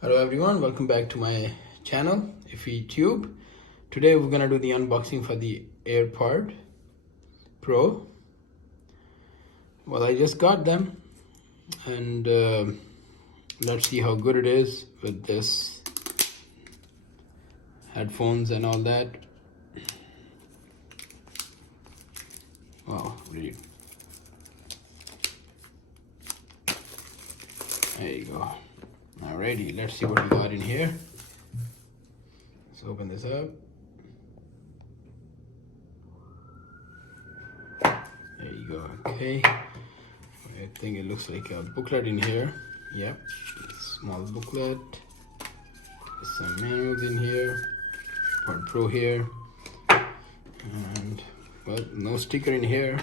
Hello everyone, welcome back to my channel, Tube. Today we're gonna do the unboxing for the AirPod Pro. Well, I just got them, and let's see how good it is with this headphones and all that. Wow, really. There you go. Alrighty, let's see what we got in here. Let's open this up. There you go. Okay, I think it looks like a booklet in here. Yep, small booklet. Some manuals in here. AirPod Pro here, and well, no sticker in here.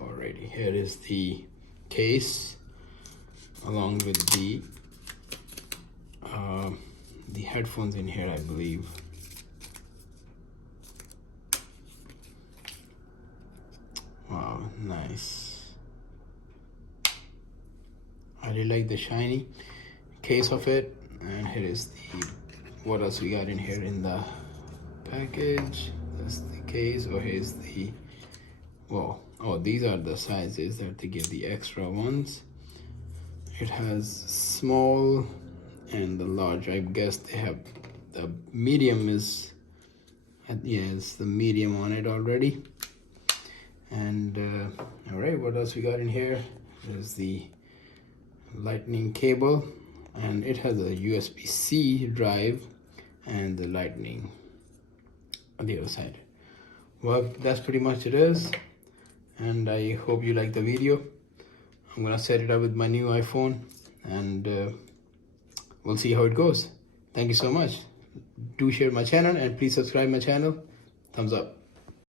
Alrighty, here is the case along with the headphones in here, I believe. Wow, nice. I really like the shiny case of it. And here is the, what else we got in here in the package. That's the case. Oh, here's the, well, oh, these are the sizes that they give, the extra ones. It has small and the large. I guess they have the medium is, yes, the medium on it already. And all right, what else we got in here? There's the lightning cable, and it has a USB-C drive and the lightning on the other side. Well, that's pretty much it is, and I hope you like the video. I'm gonna set it up with my new iPhone, and we'll see how it goes. Thank you so much. Do share my channel and please subscribe my channel. Thumbs up.